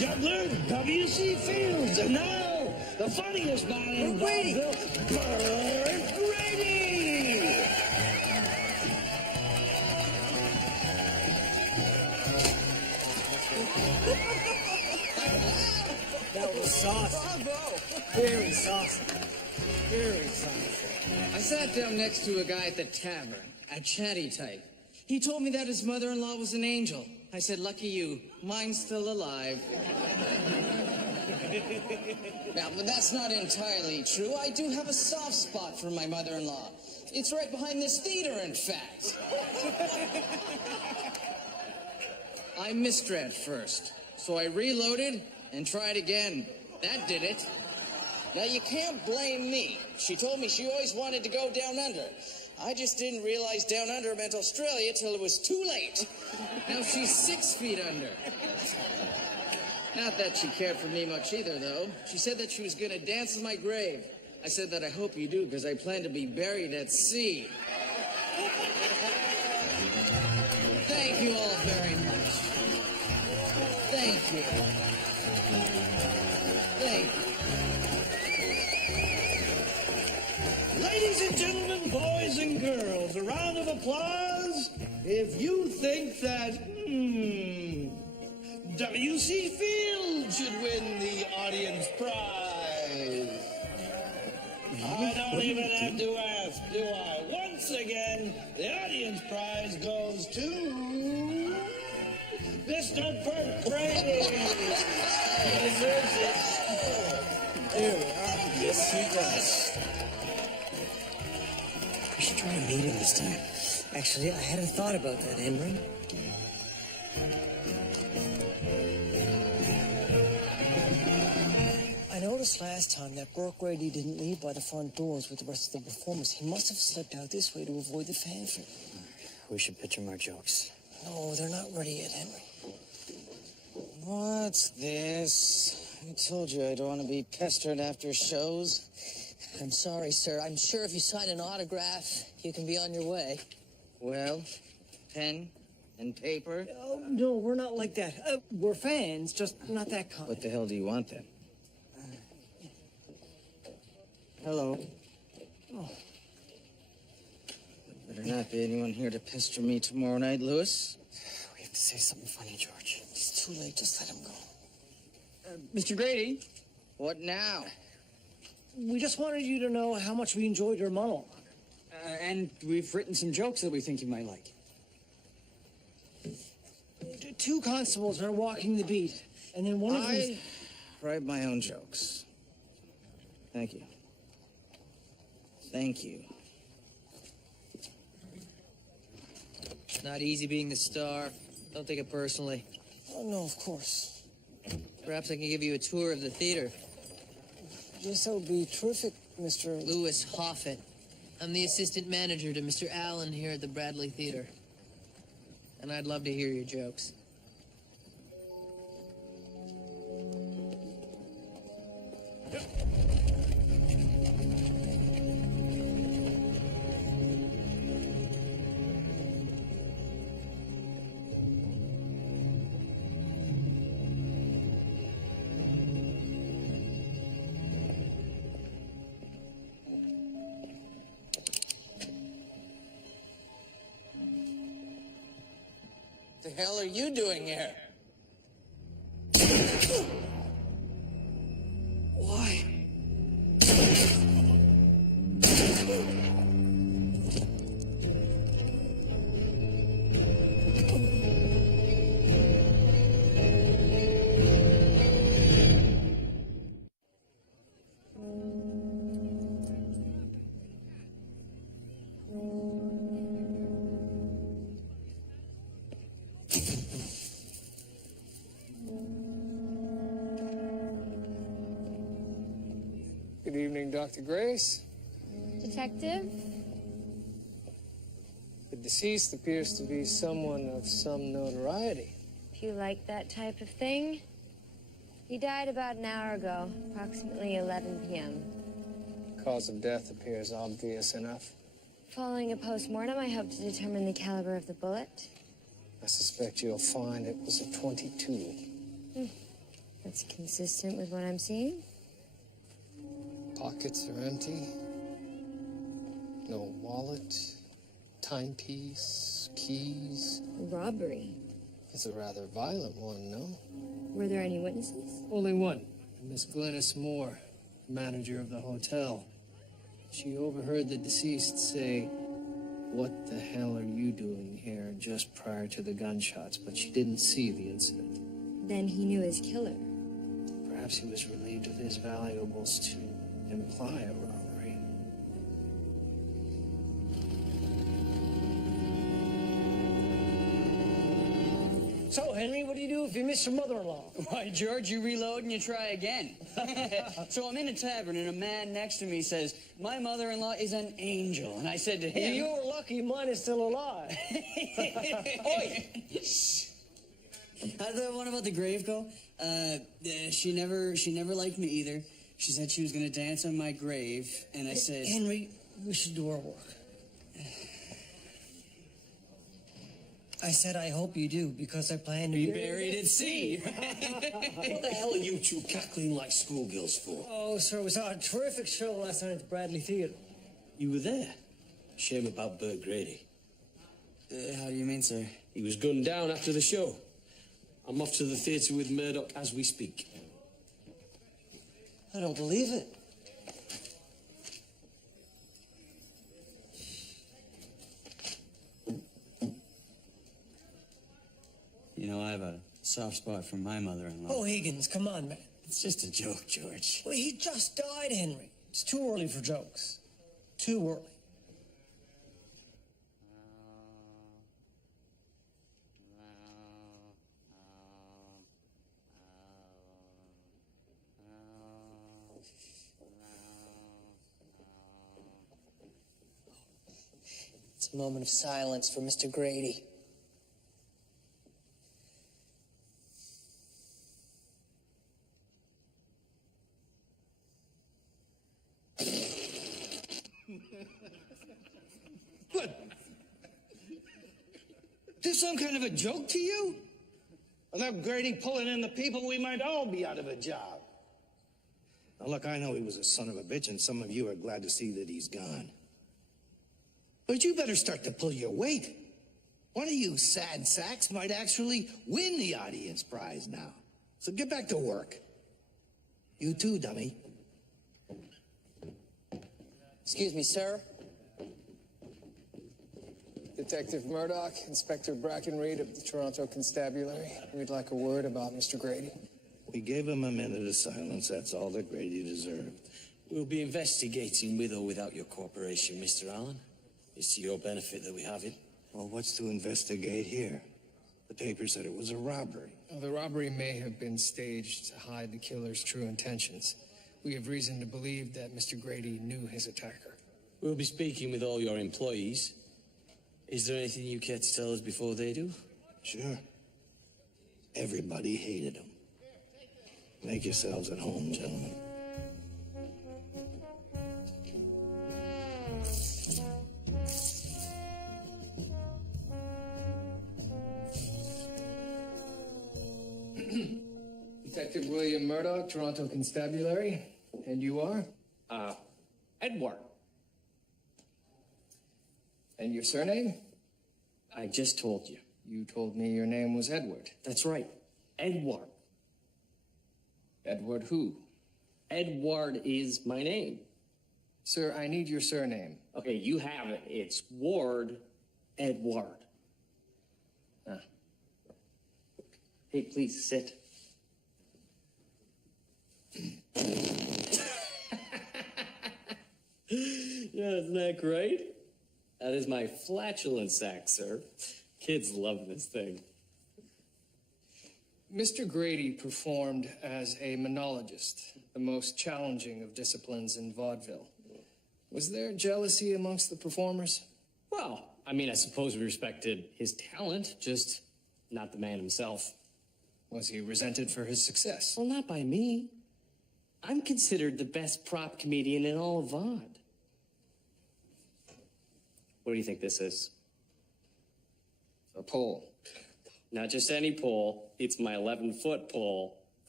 juggler W.C. Fields, and now the funniest man in vaudeville, Burt Grady. That was saucy. Bravo! Very saucy. Very saucy. I sat down next to a guy at the tavern, a chatty type. He told me that his mother-in-law was an angel. I said, lucky you, mine's still alive. Now, but that's not entirely true. I do have a soft spot for my mother-in-law. It's right behind this theater, in fact. I misread first, so I reloaded and tried again. That did it. Now, you can't blame me. She told me she always wanted to go down under. I just didn't realize down under meant Australia till it was too late. Now she's 6 feet under. Not that she cared for me much either, though. She said that she was going to dance in my grave. I said that I hope you do, because I plan to be buried at sea. Thank you all very much. Thank you. Thank you. Ladies and gentlemen, boys and girls, a round of applause if you think that, W.C. Fields should win the audience prize. I don't even have to ask, do I? Once again, the audience prize goes to Mr. Burt Grady. He deserves it. There we are. Yes, he does. We should try to meet him this time. Actually, I hadn't thought about that, Henry. I noticed last time that Burt Grady didn't leave by the front doors with the rest of the performers. He must have slipped out this way to avoid the fanfare. We should pitch him our jokes. No, they're not ready yet, Henry. What's this? I told you I don't want to be pestered after shows. I'm sorry, sir. I'm sure if you sign an autograph, you can be on your way. Well, pen and paper? Oh, no, we're not like that. We're fans, just not that kind. What the hell do you want then? Hello. Oh. Better not be anyone here to pester me tomorrow night, Lewis. We have to say something funny, George. It's too late. Just let him go. Mr. Grady? What now? We just wanted you to know how much we enjoyed your monologue. And we've written some jokes that we think you might like. Two constables are walking the beat, and then one of them... I write my own jokes. Thank you. Thank you. It's not easy being the star. Don't take it personally. Oh, no, of course. Perhaps I can give you a tour of the theater. Yes, that would be terrific, Mr. Lewis Hoffett. I'm the assistant manager to Mr. Allen here at the Bradley Theater. And I'd love to hear your jokes. What the hell are you doing here? Why? Good evening, Dr. Grace. Detective? The deceased appears to be someone of some notoriety. If you like that type of thing. He died about an hour ago, approximately 11 p.m. Cause of death appears obvious enough. Following a post-mortem, I hope to determine the caliber of the bullet. I suspect you'll find it was a .22. That's consistent with what I'm seeing. Pockets are empty. No wallet, timepiece, keys. Robbery. It's a rather violent one, no? Were there any witnesses? Only one. Miss Glennis Moore, manager of the hotel. She overheard the deceased say, "What the hell are you doing here?" just prior to the gunshots, but she didn't see the incident. Then he knew his killer. Perhaps he was relieved of his valuables to imply a robbery. So, Henry, what do you do if you miss your mother-in-law? Why, George, you reload and you try again. So I'm in a tavern and a man next to me says, "My mother-in-law is an angel." And I said to him, You're lucky mine is still alive. "Oi!" How'd the one about the grave go? She never liked me either. She said she was gonna dance on my grave, and I said, Henry, we should do our work. I said I hope you do, because I plan to "Be buried at sea." What the hell are you two cackling like schoolgirls for? Oh, sir, it was a terrific show last night at the Bradley Theater. You were there. Shame about Bert Grady. How do you mean, sir? He was gunned down after the show. I'm off to the theatre with Murdoch as we speak. I don't believe it. You know, I have a soft spot for my mother-in-law. Oh, Higgins, come on, man. It's just a joke, George. Well, he just died, Henry. It's too early for jokes. Too early. It's a moment of silence for Mr. Grady. What? This some kind of a joke to you? Without Grady pulling in the people, we might all be out of a job. Now, look, I know he was a son of a bitch, and some of you are glad to see that he's gone. But you better start to pull your weight. One of you sad sacks might actually win the audience prize now. So get back to work. You too, dummy. Excuse me, sir. Detective Murdoch, Inspector Brackenreed of the Toronto Constabulary. We'd like a word about Mr. Grady. We gave him a minute of silence. That's all that Grady deserved. We'll be investigating with or without your cooperation, Mr. Allen. It's to your benefit that we have it. Well, what's to investigate here? The paper said it was a robbery. Well, the robbery may have been staged to hide the killer's true intentions. We have reason to believe that Mr. Grady knew his attacker. We'll be speaking with all your employees. Is there anything you care to tell us before they do? Sure. Everybody hated him. Make yourselves at home, gentlemen. Detective William Murdoch, Toronto Constabulary. And you are? Edward. And your surname? I just told you. You told me your name was Edward. That's right. Edward. Edward who? Edward is my name. Sir, I need your surname. Okay, you have it. It's Ward Edward. Hey, please sit. Yeah, isn't that great? That is my flatulence sack, sir. Kids love this thing. Mr. Grady performed as a monologist, the most challenging of disciplines in vaudeville. Was there jealousy amongst the performers? Well, I mean, I suppose we respected his talent, just not the man himself. Was he resented for his success? Well, not by me. I'm considered the best prop comedian in all of vaud. What do you think this is? A pole. Not just any pole, it's my 11-foot pole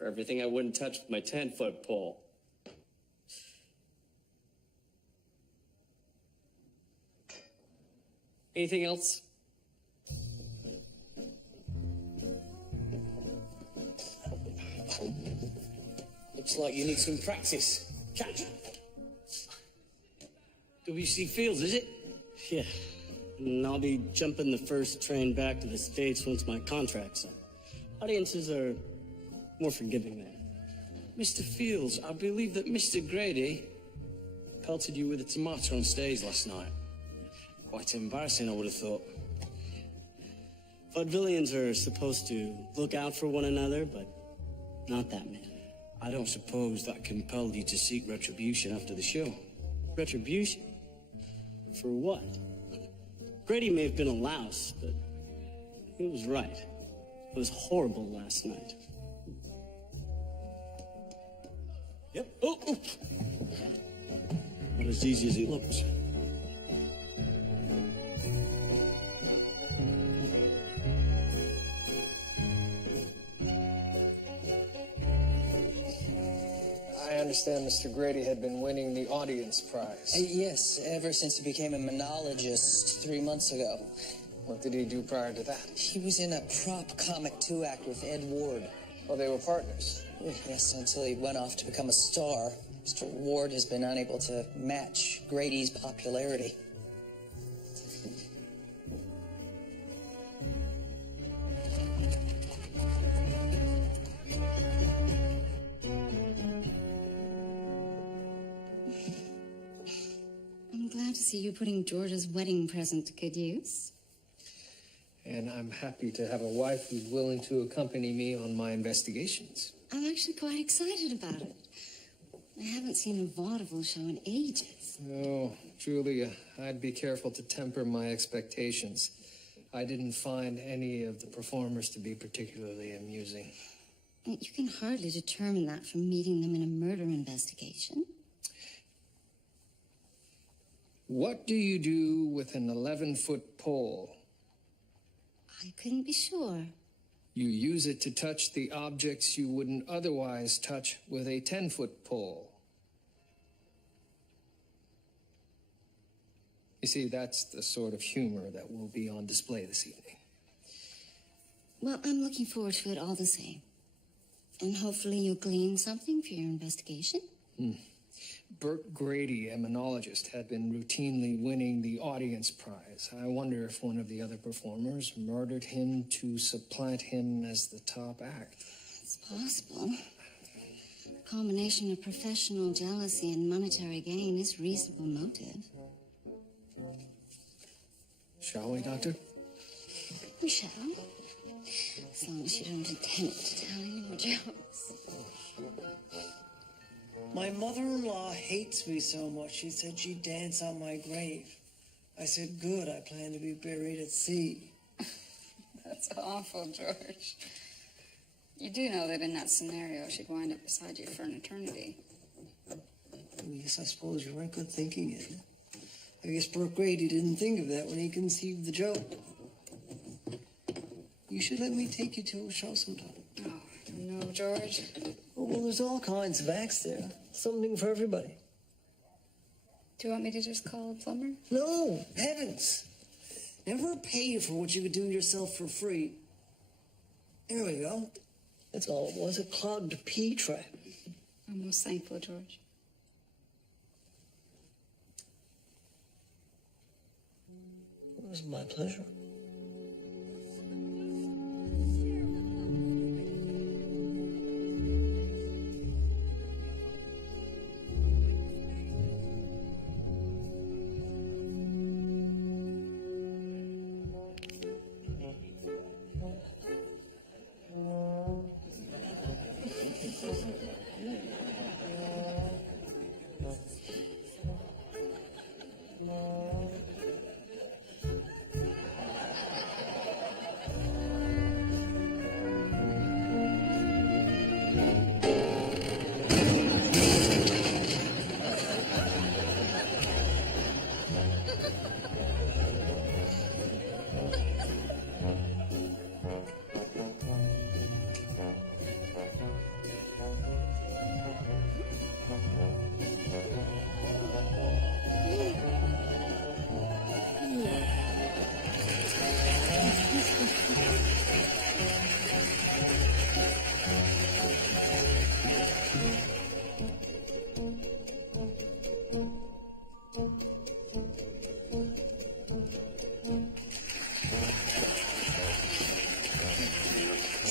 For everything I wouldn't touch with my 10-foot pole. Anything else? Looks like you need some practice. Catch. WC Fields, is it? Yeah. And I'll be jumping the first train back to the States once my contract's up. Audiences are more forgiving there. Mr. Fields, I believe that Mr. Grady pelted you with a tomato on stage last night. Quite embarrassing, I would have thought. Vaudevillians are supposed to look out for one another, but not that man. I don't suppose that compelled you to seek retribution after the show. Retribution? For what? Grady may have been a louse, but he was right. It was horrible last night. Yep. Oh. Not as easy as it looks. I understand Mr. Grady had been winning the audience prize. Yes, ever since he became a monologist 3 months ago. What did he do prior to that? He was in a prop comic 2 act with Ed Ward. Oh, they were partners. Yes, until he went off to become a star. Mr. Ward has been unable to match Grady's popularity. I'm glad to see you putting George's wedding present to good use. And I'm happy to have a wife who's willing to accompany me on my investigations. I'm actually quite excited about it. I haven't seen a vaudeville show in ages. Oh, Julia, I'd be careful to temper my expectations. I didn't find any of the performers to be particularly amusing. You can hardly determine that from meeting them in a murder investigation. What do you do with an 11-foot pole? I couldn't be sure. You use it to touch the objects you wouldn't otherwise touch with a 10-foot pole. You see, that's the sort of humor that will be on display this evening. Well, I'm looking forward to it all the same. And hopefully you'll glean something for your investigation. Burt Grady, a monologist, had been routinely winning the audience prize. I wonder if one of the other performers murdered him to supplant him as the top act. It's possible. A combination of professional jealousy and monetary gain is reasonable motive. Shall we, Doctor? We shall. As long as you don't intend to tell any more jokes. My mother-in-law hates me so much, she said she'd dance on my grave. I said, good, I plan to be buried at sea. That's awful, George. You do know that in that scenario, she'd wind up beside you for an eternity. Yes, I suppose you're right. Good thinking, Ed. I guess Burt Grady didn't think of that when he conceived the joke. You should let me take you to a show sometime. Oh, no, George. Oh, well, there's all kinds of acts there. Something for everybody. Do you want me to just call a plumber? No, heavens. Never pay for what you could do yourself for free. There we go. That's all it was, a clogged pea trap. I'm most thankful, George. It was my pleasure.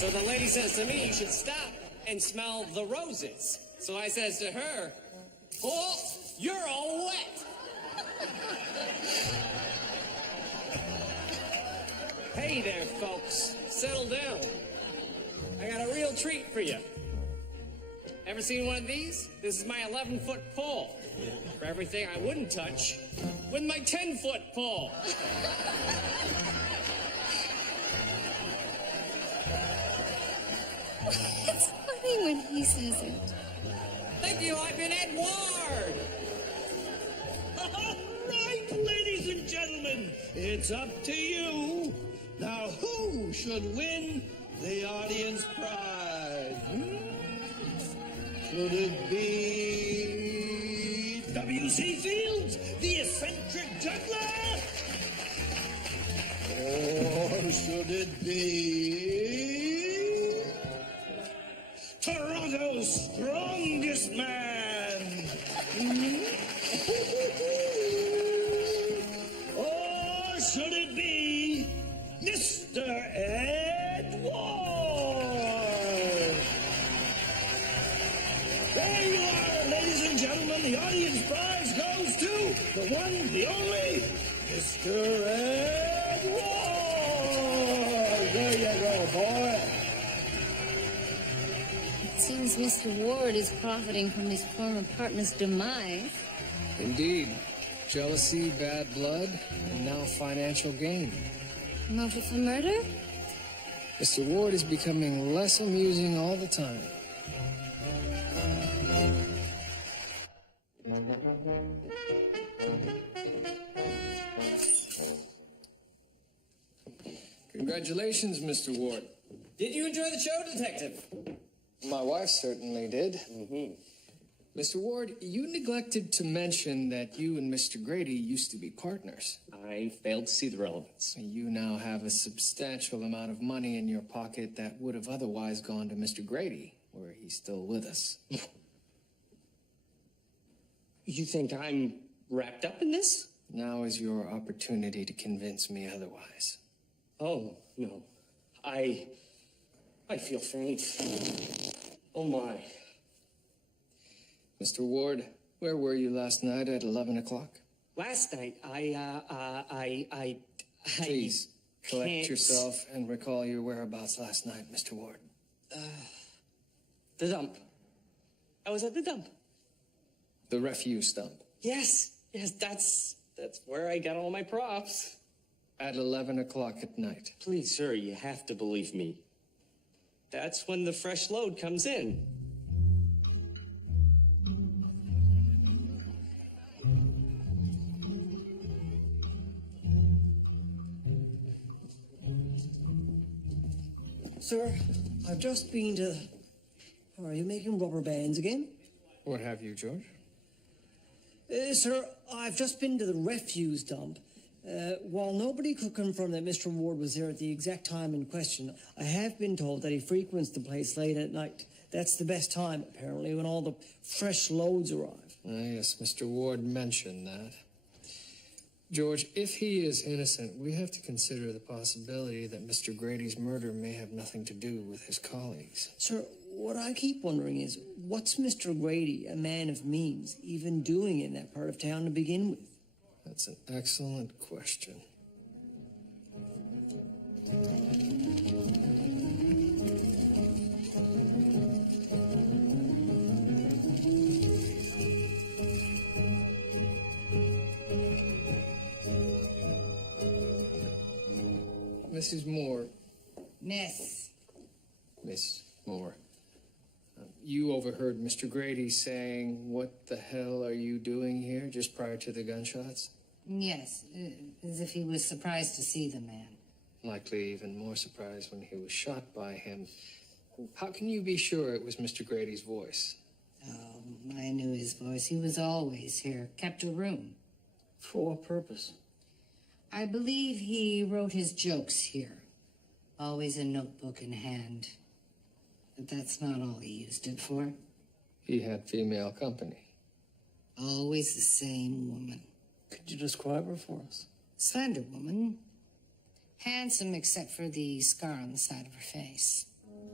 So the lady says to me, you should stop and smell the roses. So I says to her, oh, you're all wet. Hey there, folks. Settle down. I got a real treat for you. Ever seen one of these? This is my 11-foot pole. For everything I wouldn't touch with my 10-foot pole. It's funny when he says it. Thank you, I've been Edward. All right, ladies and gentlemen, it's up to you. Now, who should win the audience prize? Should it be W.C. Fields, the eccentric juggler? Or should it be Toronto's strongest man? Or should it be Mr. Edward? There you are, ladies and gentlemen. The audience prize goes to the one, the only, Mr. Edward. There you go, boy. It seems Mr. Ward is profiting from his former partner's demise. Indeed. Jealousy, bad blood, and now financial gain. Motive for murder? Mr. Ward is becoming less amusing all the time. Congratulations, Mr. Ward. Did you enjoy the show, Detective? My wife certainly did. Mr. Ward, you neglected to mention that you and Mr. Grady used to be partners. I failed to see the relevance. You now have a substantial amount of money in your pocket that would have otherwise gone to Mr. Grady, were he still with us. You think I'm wrapped up in this? Now is your opportunity to convince me otherwise. Oh, no. I feel faint. Oh, my. Mr. Ward, where were you last night at 11 o'clock? Last night, Please, collect can't- yourself and recall your whereabouts last night, Mr. Ward. The dump. I was at the dump. The refuse dump. Yes, that's where I got all my props. At 11 o'clock at night. Please, sir, you have to believe me. That's when the fresh load comes in. Sir, I've just been to... Are you making rubber bands again? What have you, George? Sir, I've just been to the refuse dump. While nobody could confirm that Mr. Ward was there at the exact time in question, I have been told that he frequents the place late at night. That's the best time, apparently, when all the fresh loads arrive. Yes, Mr. Ward mentioned that. George, if he is innocent, we have to consider the possibility that Mr. Grady's murder may have nothing to do with his colleagues. Sir, what I keep wondering is, what's Mr. Grady, a man of means, even doing in that part of town to begin with? That's an excellent question. Mrs. Moore. Miss. Miss Moore. You overheard Mr. Grady saying, "What the hell are you doing here?" just prior to the gunshots? Yes, as if he was surprised to see the man. Likely even more surprised when he was shot by him. How can you be sure it was Mr. Grady's voice? Oh, I knew his voice. He was always here, kept a room. For what purpose? I believe he wrote his jokes here. Always a notebook in hand. But that's not all he used it for. He had female company. Always the same woman. Could you describe her for us? Slender woman. Handsome except for the scar on the side of her face.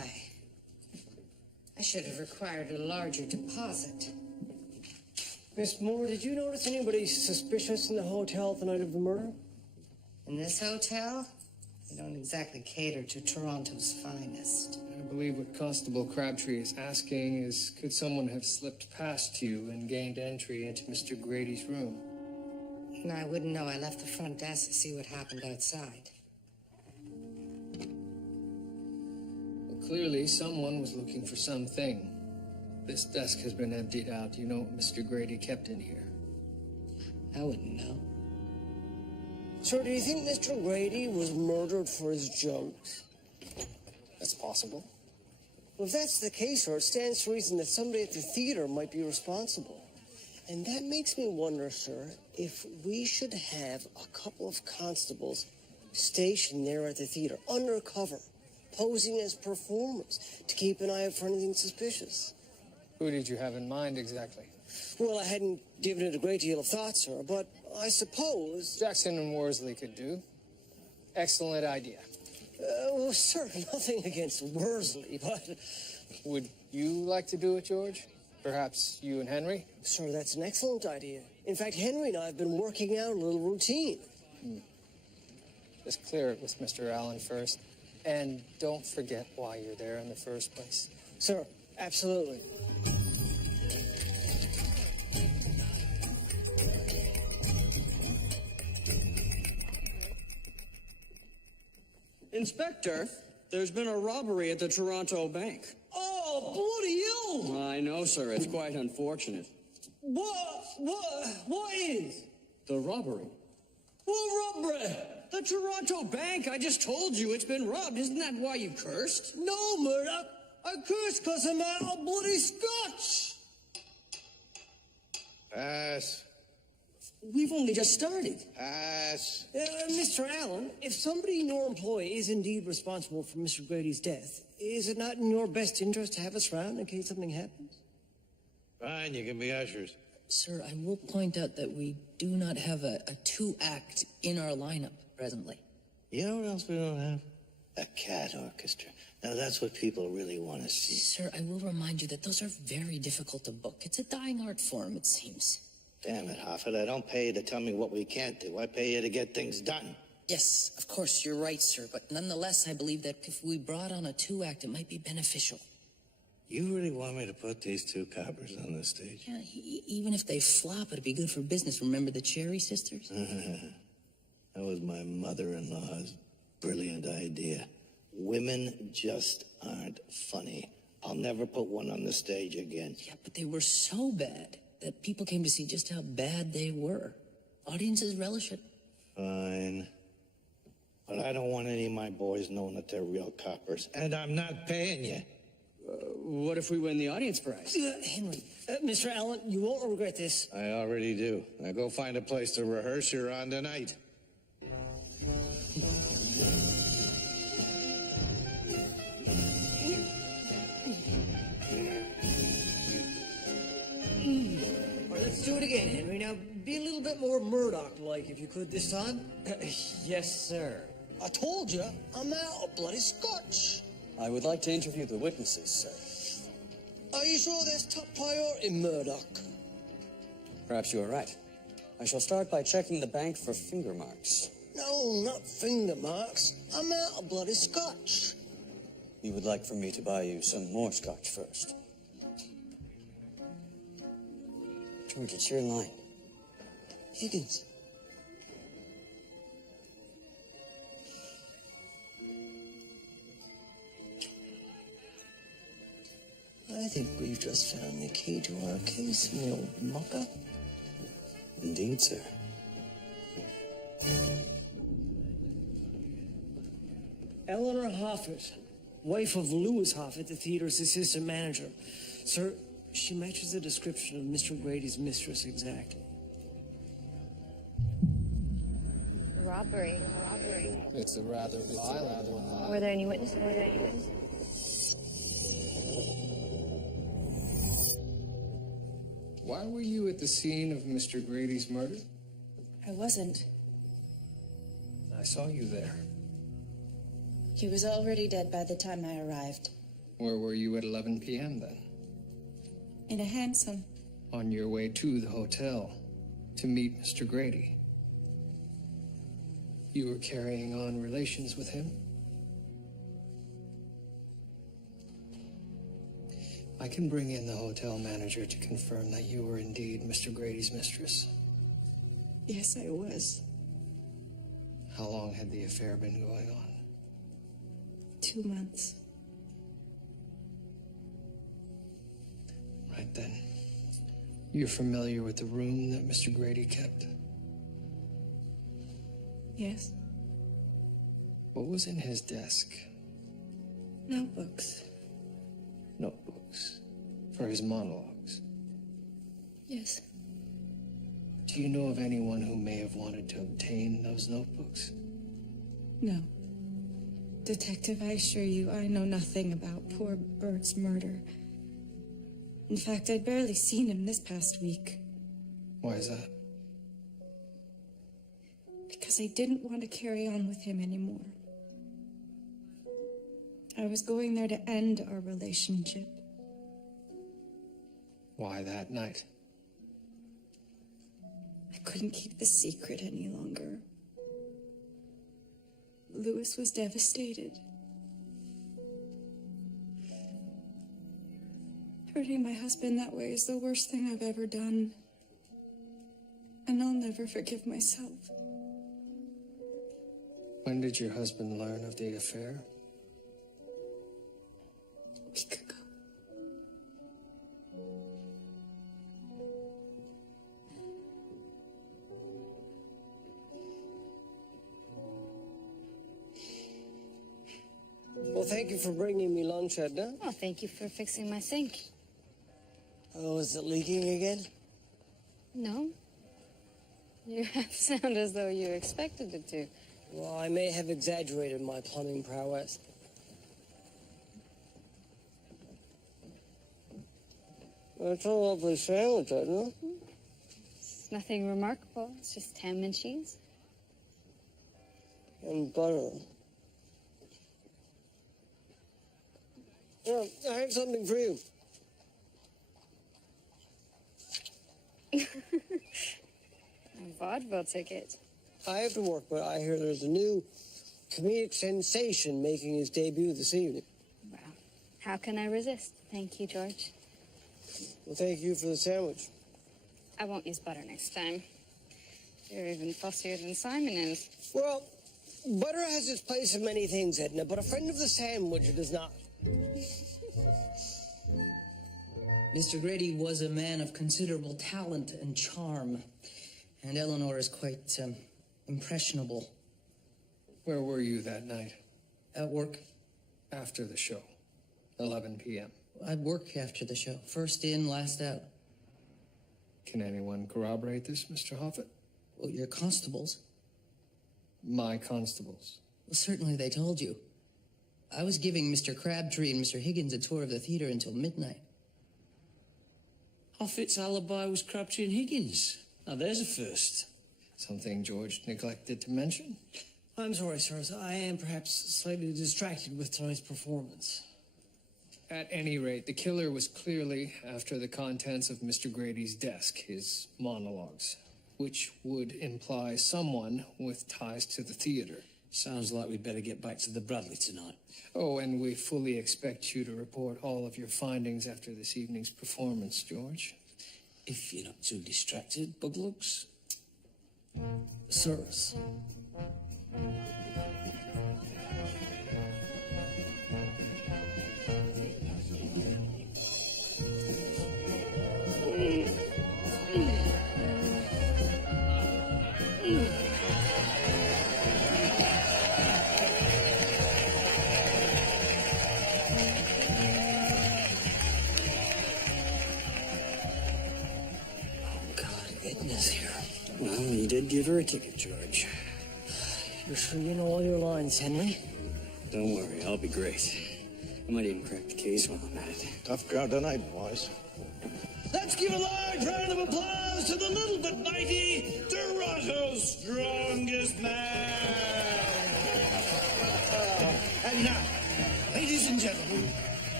I should have required a larger deposit. Miss Moore, did you notice anybody suspicious in the hotel the night of the murder? In this hotel, we don't exactly cater to Toronto's finest. I believe what Constable Crabtree is asking is, could someone have slipped past you and gained entry into Mr. Grady's room? And I wouldn't know. I left the front desk to see what happened outside. Well, clearly, someone was looking for something. This desk has been emptied out. Do you know what Mr. Grady kept in here? I wouldn't know. Sir, do you think Mr. Grady was murdered for his jokes? That's possible. Well, if that's the case, sir, it stands to reason that somebody at the theater might be responsible. And that makes me wonder, sir, if we should have a couple of constables stationed there at the theater, undercover, posing as performers, to keep an eye out for anything suspicious. Who did you have in mind exactly? Well, I hadn't given it a great deal of thought, sir, but I suppose... Jackson and Worsley could do. Excellent idea. Well, sir, nothing against Worsley, but... Would you like to do it, George? Perhaps you and Henry? Sir, that's an excellent idea. In fact, Henry and I have been working out a little routine. Just clear it with Mr. Allen first. And don't forget why you're there in the first place. Sir, absolutely. Inspector, there's been a robbery at the Toronto Bank. Oh, bloody hell! I know, sir. It's quite unfortunate. What is? The robbery. What robbery? The Toronto Bank. I just told you it's been robbed. Isn't that why you cursed? No, Murdoch. I cursed because I'm out of bloody scotch. Pass. We've only just started. Pass. Mr. Allen, if somebody in your employ is indeed responsible for Mr. Grady's death, is it not in your best interest to have us round in case something happens? Fine, you can be ushers. Sir, I will point out that we do not have a two-act in our lineup presently. You know what else we don't have? A cat orchestra. Now that's what people really want to see. Sir, I will remind you that those are very difficult to book. It's a dying art form, it seems. Damn it, Hofford, I don't pay you to tell me what we can't do. I pay you to get things done. Yes, of course, you're right, sir. But nonetheless, I believe that if we brought on a two-act, it might be beneficial. You really want me to put these two coppers on the stage? Yeah, even if they flop, it'd be good for business. Remember the Cherry Sisters? That was my mother-in-law's brilliant idea. Women just aren't funny. I'll never put one on the stage again. Yeah, but they were so bad that people came to see just how bad they were. Audiences relish it. Fine. But I don't want any of my boys knowing that they're real coppers. And I'm not paying you. What if we win the audience prize? Henry, Mr. Allen, you won't regret this. I already do. Now go find a place to rehearse. You're on tonight. All right, let's do it again, Henry. Now, be a little bit more Murdoch-like, if you could, this time. Yes, sir. I told you, I'm out of bloody scotch. I would like to interview the witnesses, sir. Are you sure that's top priority, Murdoch? Perhaps you are right. I shall start by checking the bank for finger marks. No, not finger marks. I'm out of bloody scotch. You would like for me to buy you some more scotch first. George, it's your line. Higgins. I think we've just found the key to our case, me old mucker. Indeed, sir. Eleanor Hoffett, wife of Lewis Hoffett, the theater's assistant manager. Sir, she matches the description of Mr. Grady's mistress exactly. Robbery. It's a rather violent one. Were there any witnesses? Why were you at the scene of Mr. Grady's murder? I wasn't. I saw you there. He was already dead by the time I arrived. Where were you at 11 p.m. then? In a hansom. On your way to the hotel to meet Mr. Grady. You were carrying on relations with him? I can bring in the hotel manager to confirm that you were indeed Mr. Grady's mistress. Yes, I was. How long had the affair been going on? 2 months. Right then. You're familiar with the room that Mr. Grady kept? Yes. What was in his desk? Notebooks. Notebooks. For his monologues. Yes. Do you know of anyone who may have wanted to obtain those notebooks? No. Detective, I assure you, I know nothing about poor Bert's murder. In fact, I'd barely seen him this past week. Why is that? Because I didn't want to carry on with him anymore. I was going there to end our relationship. Why that night? I couldn't keep the secret any longer. Louis was devastated. Hurting my husband that way is the worst thing I've ever done. And I'll never forgive myself. When did your husband learn of the affair? A week ago. Well, thank you for bringing me lunch, Edna. Oh, thank you for fixing my sink. Oh, is it leaking again? No. You sound as though you expected it to. Well, I may have exaggerated my plumbing prowess. That's a lovely sandwich, Edna. It's nothing remarkable. It's just ham and cheese. And butter. Yeah, I have something for you. A vaudeville ticket. I have to work, but I hear there's a new comedic sensation making his debut this evening. Wow. How can I resist? Thank you, George. Well, thank you for the sandwich. I won't use butter next time. You're even fussier than Simon is. Well, butter has its place in many things, Edna, but a friend of the sandwich does not. Mr. Grady was a man of considerable talent and charm, and Eleanor is quite impressionable. Where were you that night? At work. After the show, 11 p.m. I'd work after the show. First in, last out. Can anyone corroborate this, Mr. Hoffett? Well, your constables. My constables. Well, certainly they told you. I was giving Mr. Crabtree and Mr. Higgins a tour of the theater until midnight. Hoffett's alibi was Crabtree and Higgins. Now, there's a first. Something George neglected to mention? I'm sorry, sirs. I am perhaps slightly distracted with tonight's performance. At any rate, the killer was clearly after the contents of Mr. Grady's desk, his monologues, which would imply someone with ties to the theater. Sounds like we'd better get back to the Bradley tonight. Oh, and we fully expect you to report all of your findings after this evening's performance, George. If you're not too distracted, Buglugs. Sirs. Well, you did give her a ticket, George. You're sure you know all your lines, Henry? Don't worry, I'll be great. I might even crack the case while I'm at it. Tough crowd tonight, boys. Let's give a large round of applause to the little but mighty Toronto's strongest man. And now, ladies and gentlemen,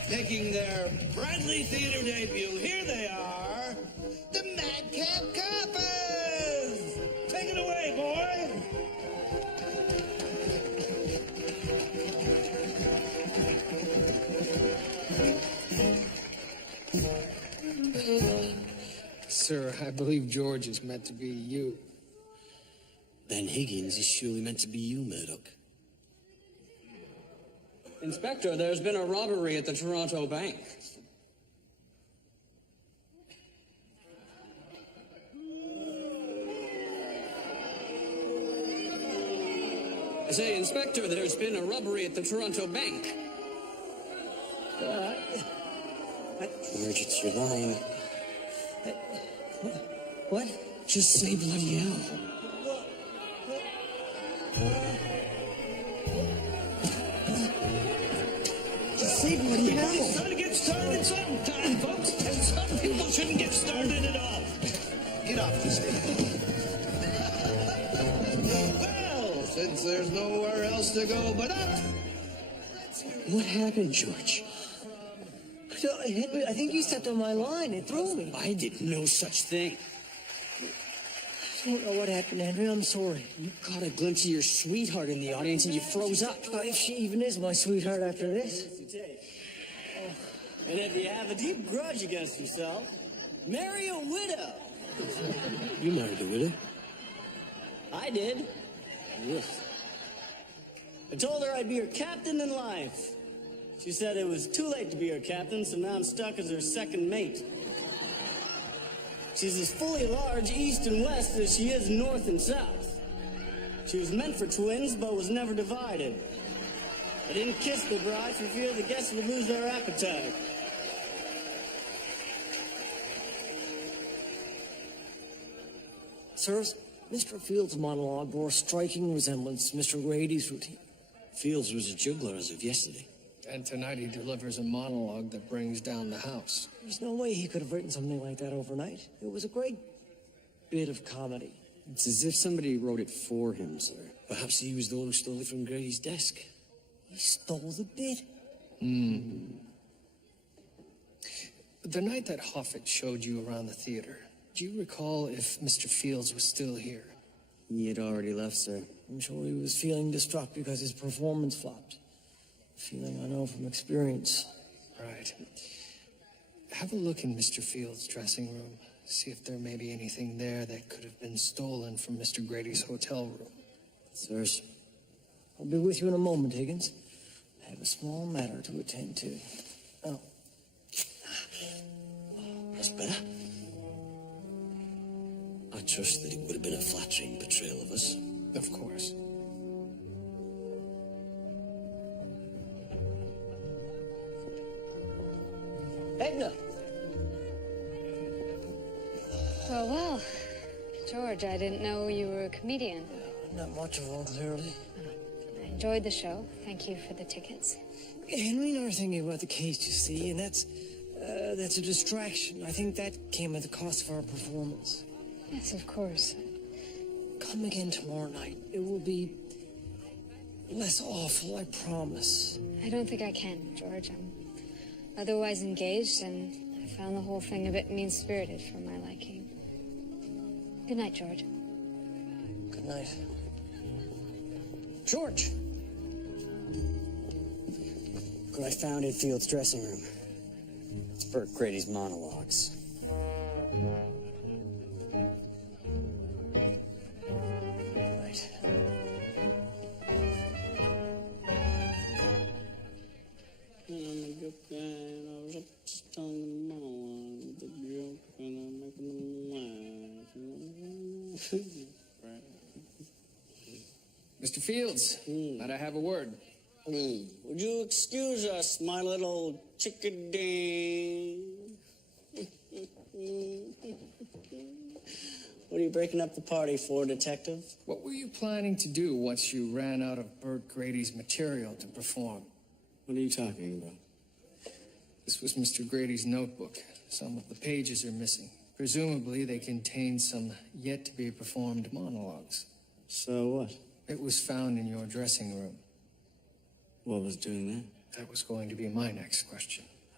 making their Bradley Theater debut. Here they are, the Madcap Coppers! Take it away, boy! Sir, I believe George is meant to be you. Ben Higgins is surely meant to be you, Murdoch. Inspector, there's been a robbery at the Toronto Bank. I say, Inspector, there's been a robbery at the Toronto Bank. George, it's your line. What? Just say bloody hell. Just say bloody hell. It's got to get started sometime, folks. And some people shouldn't get started at all. Get off the stage. Well, since there's nowhere else to go but up. What happened, George? Henry, I think you stepped on my line. It threw me. I did no such thing. I don't know what happened, Henry. I'm sorry. You caught a glimpse of your sweetheart in the audience and you froze up. If she even is my sweetheart after this. And if you have a deep grudge against yourself, marry a widow. You married a widow? I did. Yes. I told her I'd be her captain in life. She said it was too late to be her captain, so now I'm stuck as her second mate. She's as fully large east and west as she is north and south. She was meant for twins, but was never divided. I didn't kiss the bride for fear the guests would lose their appetite. Sirs, Mr. Fields' monologue bore a striking resemblance to Mr. Grady's routine. Fields was a juggler as of yesterday. And tonight he delivers a monologue that brings down the house. There's no way he could have written something like that overnight. It was a great bit of comedy. It's as if somebody wrote it for him, sir. Perhaps he was the one who stole it from Grady's desk. He stole the bit. The night that Hoffett showed you around the theater, do you recall if Mr. Fields was still here? He had already left, sir. I'm sure he was feeling distraught because his performance flopped. Feeling I know from experience. Right. Have a look in Mr. Fields' dressing room. See if there may be anything there that could have been stolen from Mr. Grady's hotel room. Sirs. I'll be with you in a moment, Higgins. I have a small matter to attend to. Oh. That's better. I trust that it would have been a flattering portrayal of us. Of course. Edna! Well. George, I didn't know you were a comedian. Not much of all, clearly. I enjoyed the show. Thank you for the tickets. Henry and I are thinking about the case, you see, and that's a distraction. I think that came at the cost of our performance. Yes, of course. Come again tomorrow night. It will be less awful, I promise. I don't think I can, George. I'm otherwise engaged, and I found the whole thing a bit mean-spirited for my liking. Good night, George. Good night. George! What I found in Fields' dressing room. It's Burt Grady's monologues. Right. Mr. Fields, might I have a word? Would you excuse us, my little chickadee? What are you breaking up the party for, Detective? What were you planning to do once you ran out of Burt Grady's material to perform? What are you talking about? This was Mr. Grady's notebook. Some of the pages are missing. Presumably, they contain some yet-to-be-performed monologues. So what? It was found in your dressing room. What was doing that? That was going to be my next question.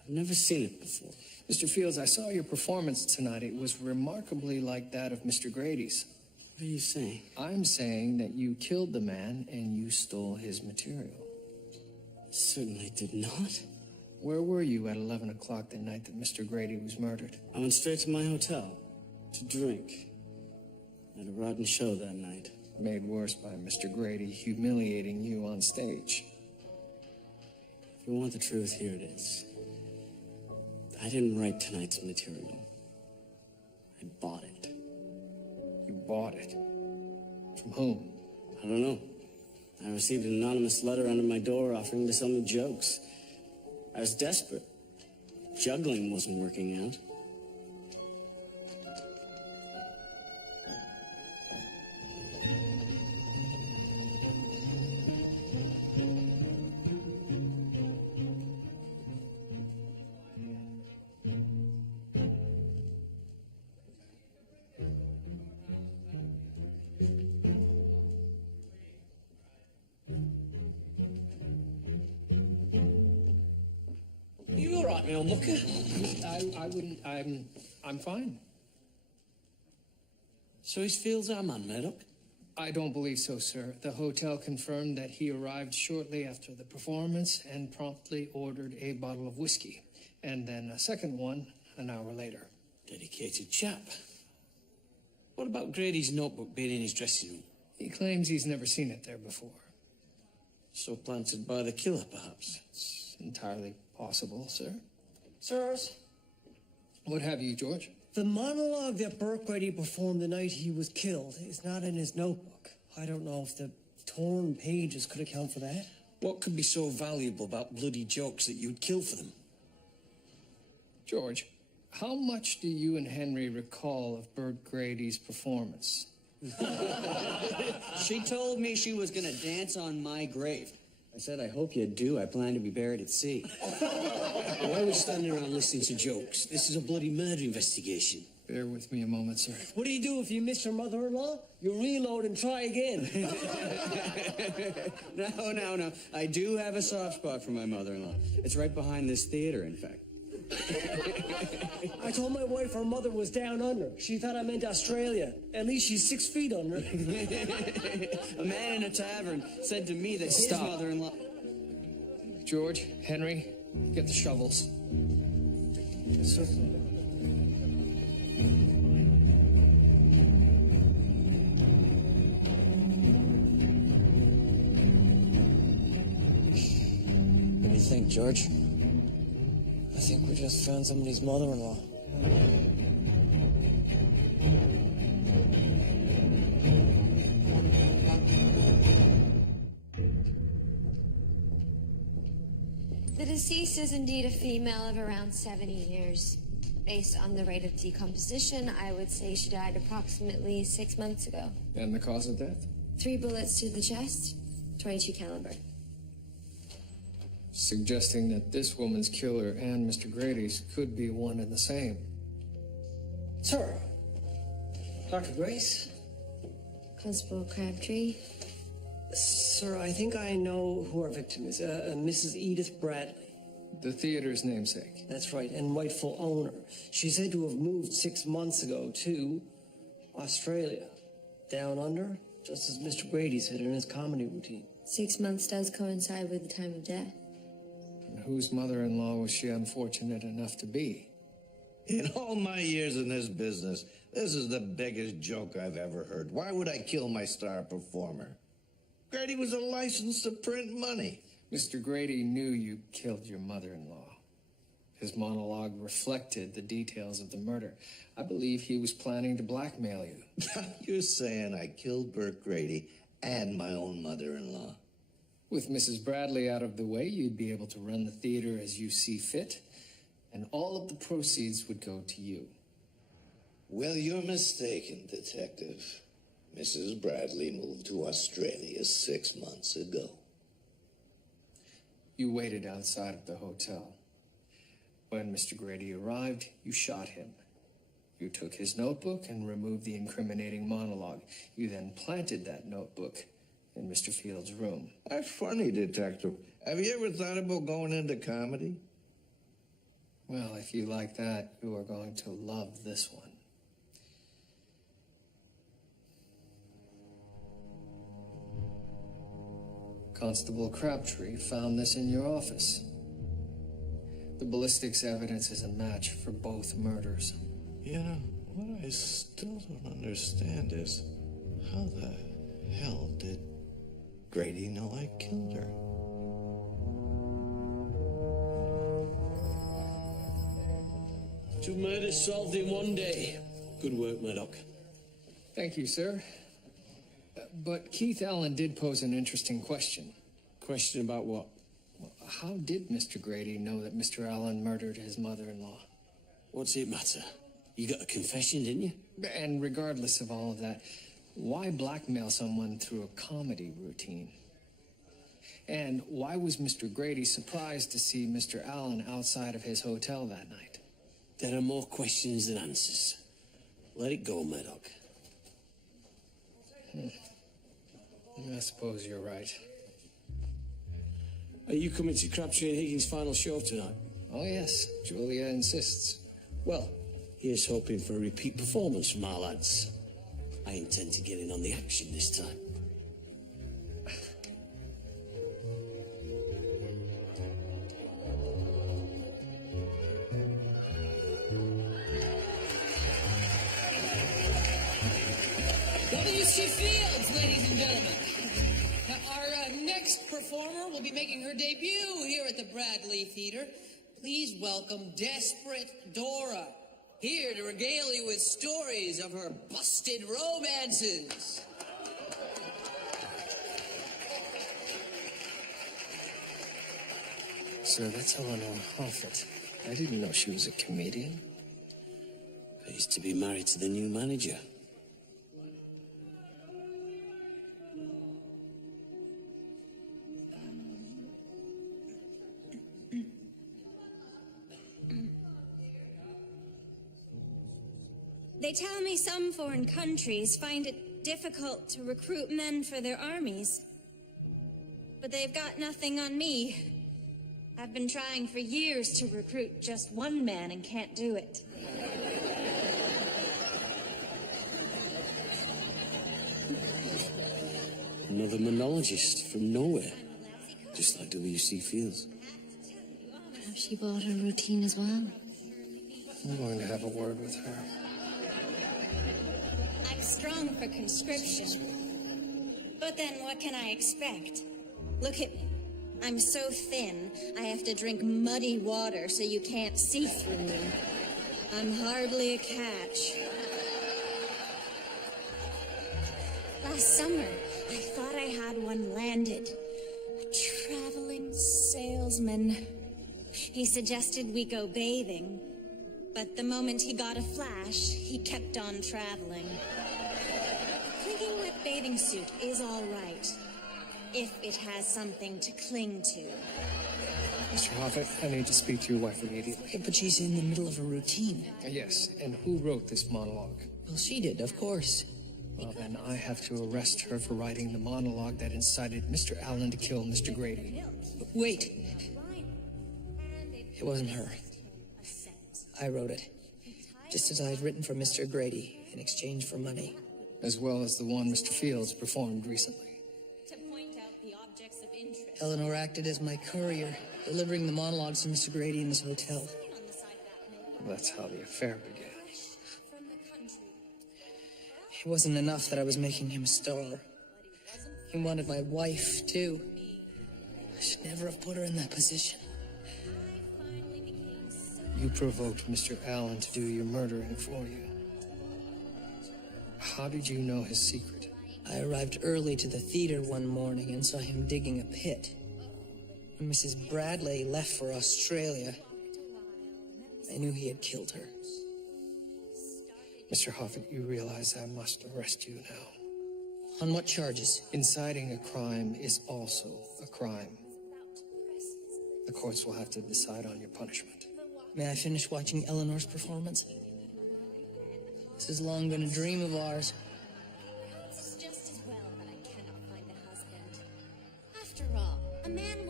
I've never seen it before. Mr. Fields, I saw your performance tonight. It was remarkably like that of Mr. Grady's. What are you saying? I'm saying that you killed the man and you stole his material. I certainly did not. Where were you at 11 o'clock the night that Mr. Grady was murdered? I went straight to my hotel to drink. I had a rotten show that night. Made worse by Mr. Grady humiliating you on stage. If you want the truth, here it is. I didn't write tonight's material. I bought it. You bought it? From whom? I don't know. I received an anonymous letter under my door offering to sell me jokes. I was desperate. Juggling wasn't working out. You all right, me old mucker? I wouldn't. I'm fine. So he's Fields our man, Murdoch? I don't believe so, sir. The hotel confirmed that he arrived shortly after the performance and promptly ordered a bottle of whiskey, and then a second one an hour later. Dedicated chap. What about Grady's notebook being in his dressing room? He claims he's never seen it there before. So planted by the killer, perhaps? It's entirely possible, sir. Sirs, What have you, George? the monologue that Burke Grady performed the night he was killed is not in his notebook. I don't know if the torn pages could account for that. What could be so valuable about bloody jokes that you'd kill for them? George, how much do you and Henry recall of Burke Grady's performance? She told me she was gonna dance on my grave. I said, I hope you do. I plan to be buried at sea. Why are we standing around listening to jokes? This is a bloody murder investigation. Bear with me a moment, sir. What do you do if you miss your mother-in-law? You reload and try again. No. I do have a soft spot for my mother-in-law. It's right behind this theater, in fact. I told my wife her mother was down under. She thought I meant Australia. At least she's 6 feet under. A man in a tavern said to me that his mother-in-law... George, Henry, get the shovels. Sir. What do you think, George? I think we just found somebody's mother-in-law. The deceased is indeed a female of around 70 years. Based on the rate of decomposition, I would say she died approximately 6 months ago. And the cause of death? 3 bullets to the chest, 22 caliber. Suggesting that this woman's killer and Mr. Grady's could be one and the same. Sir. Dr. Grace? Constable Crabtree? Sir, I think I know who our victim is. Mrs. Edith Bradley. The theater's namesake. That's right, and rightful owner. She's said to have moved 6 months ago to Australia. Down under, just as Mr. Grady said in his comedy routine. 6 months does coincide with the time of death. And whose mother-in-law was she unfortunate enough to be? In all my years in this business, this is the biggest joke I've ever heard. Why would I kill my star performer? Grady was a license to print money. Mr. Grady knew you killed your mother-in-law. His monologue reflected the details of the murder. I believe he was planning to blackmail you. You're saying I killed Burke Grady and my own mother-in-law? With Mrs. Bradley out of the way, you'd be able to run the theater as you see fit, and all of the proceeds would go to you. Well, you're mistaken, Detective. Mrs. Bradley moved to Australia 6 months ago. You waited outside of the hotel. When Mr. Grady arrived, you shot him. You took his notebook and removed the incriminating monologue. You then planted that notebook in Mr. Fields' room. That's funny, Detective. Have you ever thought about going into comedy? Well, if you like that, you are going to love this one. Constable Crabtree found this in your office. The ballistics evidence is a match for both murders. You know, what I still don't understand is how the hell did Grady know I killed her? Two murders solved in one day. Good work, Murdoch. Thank you, sir. But Keith Allen did pose an interesting question. Question about what? How did Mr. Grady know that Mr. Allen murdered his mother-in-law? What's it matter? You got a confession, didn't you? And regardless of all of that, why blackmail someone through a comedy routine? And why was Mr. Grady surprised to see Mr. Allen outside of his hotel that night? There are more questions than answers. Let it go, Murdoch. I suppose you're right. Are you coming to Crabtree and Higgins' final show tonight? Oh, yes. Julia insists. Well, here's hoping for a repeat performance from our lads. I intend to get in on the action this time. W.C. Fields, ladies and gentlemen. Now, our next performer will be making her debut here at the Bradley Theater. Please welcome Desperate Dora, here to regale you with stories of her busted romances. Sir, that's Eleanor Hoffett. I didn't know she was a comedian. Pays to be married to the new manager. They tell me some foreign countries find it difficult to recruit men for their armies. But they've got nothing on me. I've been trying for years to recruit just one man and can't do it. Another monologist from nowhere. Just like W.C. Fields. Have she bought her routine as well? I'm going to have a word with her. I'm strong for conscription. But then what can I expect? Look at me. I'm so thin, I have to drink muddy water so you can't see through me. I'm hardly a catch. Last summer, I thought I had one landed. A traveling salesman. He suggested we go bathing. But the moment he got a flash, he kept on traveling. A clinging wet bathing suit is all right, if it has something to cling to. Mr. Hoffett, I need to speak to your wife immediately. But she's in the middle of a routine. Yes, and who wrote this monologue? Well, she did, of course. Well, then I have to arrest her for writing the monologue that incited Mr. Allen to kill Mr. Grady. Wait. It wasn't her. I wrote it. Just as I had written for Mr. Grady in exchange for money. As well as the one Mr. Fields performed recently. To point out the objects of interest. Eleanor acted as my courier, delivering the monologues to Mr. Grady in his hotel. That's how the affair began. It wasn't enough that I was making him a star. He wanted my wife, too. I should never have put her in that position. You provoked Mr. Allen to do your murdering for you. How did you know his secret? I arrived early to the theater one morning and saw him digging a pit. When Mrs. Bradley left for Australia, I knew he had killed her. Mr. Hoffett, you realize I must arrest you now. On what charges? Inciting a crime is also a crime. The courts will have to decide on your punishment. May I finish watching Eleanor's performance? This has long been a dream of ours. It's just as well that I cannot find a husband. After all, a man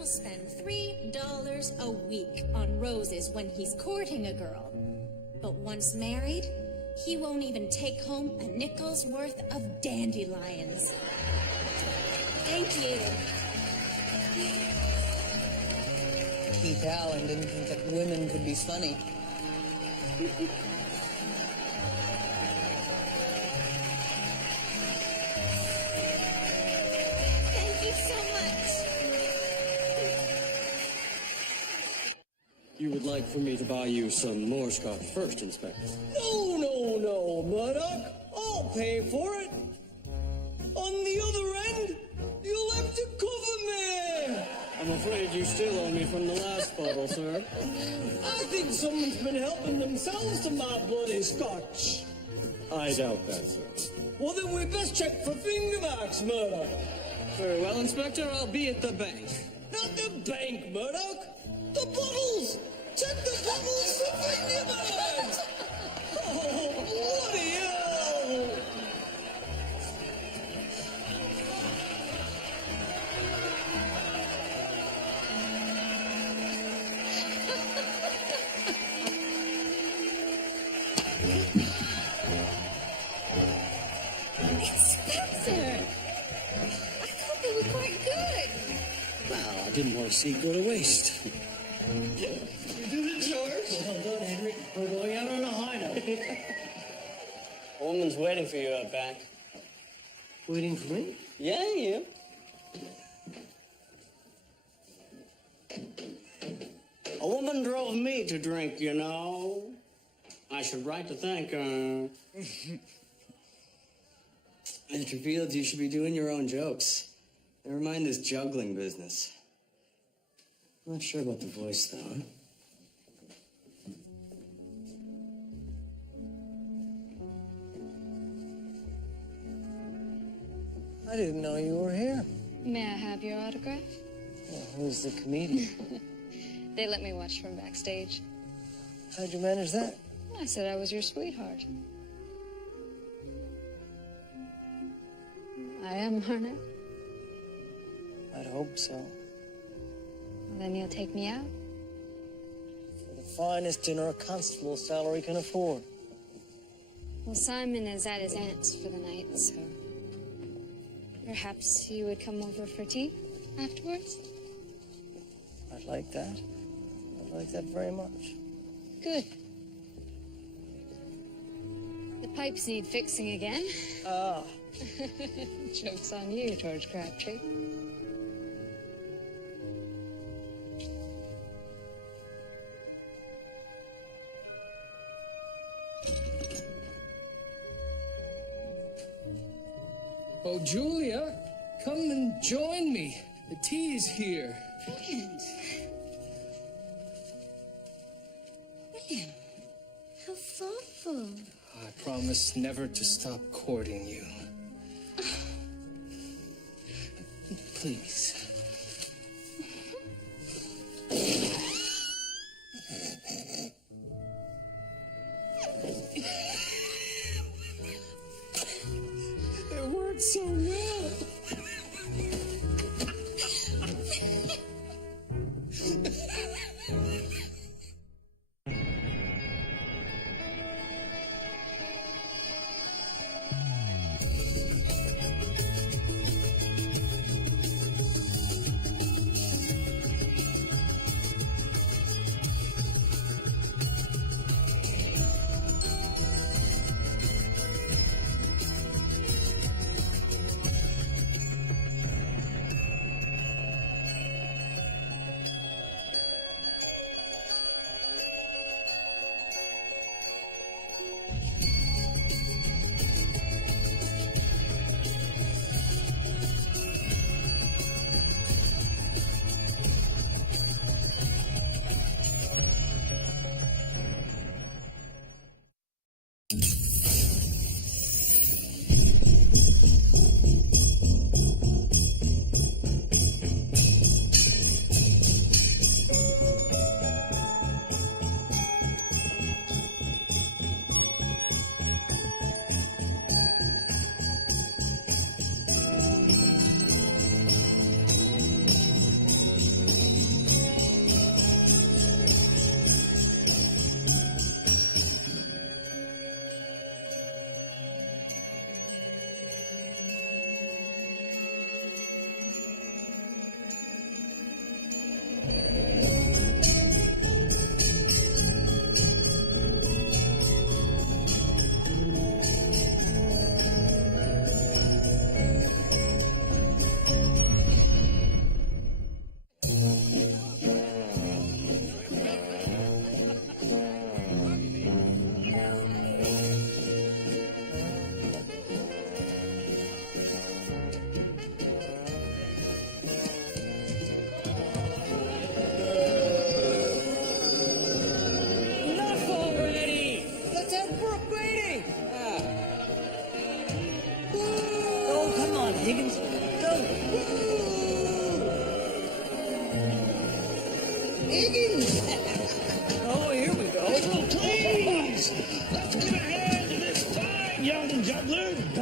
will spend $3 a week on roses when he's courting a girl. But once married, he won't even take home a nickel's worth of dandelions. Thank you. Keith Allen didn't think that women could be funny. Thank you so much. You would like for me to buy you some more scotch first, Inspector? No, Murdoch. I'll pay for it. On the other end, you'll have to cover me. I'm afraid you still owe me from the last bottle, sir. I think someone's been helping themselves to my bloody scotch. I doubt that, sir. Well, then we best check for finger marks, Murdoch. Very well, Inspector. I'll be at the bank. Not the bank, Murdoch. The bottles. Check the bottles for finger marks. Oh, bloody hell. Spencer! I thought they were quite good. Well, I didn't want to see go to waste. You do the chores. Well done, Henry. We're going out on a high note. A woman's waiting for you out back. Waiting for me? Yeah, you. A woman drove me to drink, you know. I should write to thank her. Mr. Fields, you should be doing your own jokes. Never mind this juggling business. I'm not sure about the voice, though. Huh? I didn't know you were here. May I have your autograph? Well, who's the comedian? They let me watch from backstage. How'd you manage that? I said I was your sweetheart. I am, aren't I? I'd hope so. Well, then you'll take me out? For the finest dinner a constable's salary can afford. Well, Simon is at his aunt's for the night, so perhaps you would come over for tea afterwards? I'd like that. I'd like that very much. Good. The pipes need fixing again. Ah. Joke's on you, George Crabtree. Oh, Julia, come and join me. The tea is here. Brilliant. William, how thoughtful. I promise never to stop courting you. Please. It worked so well.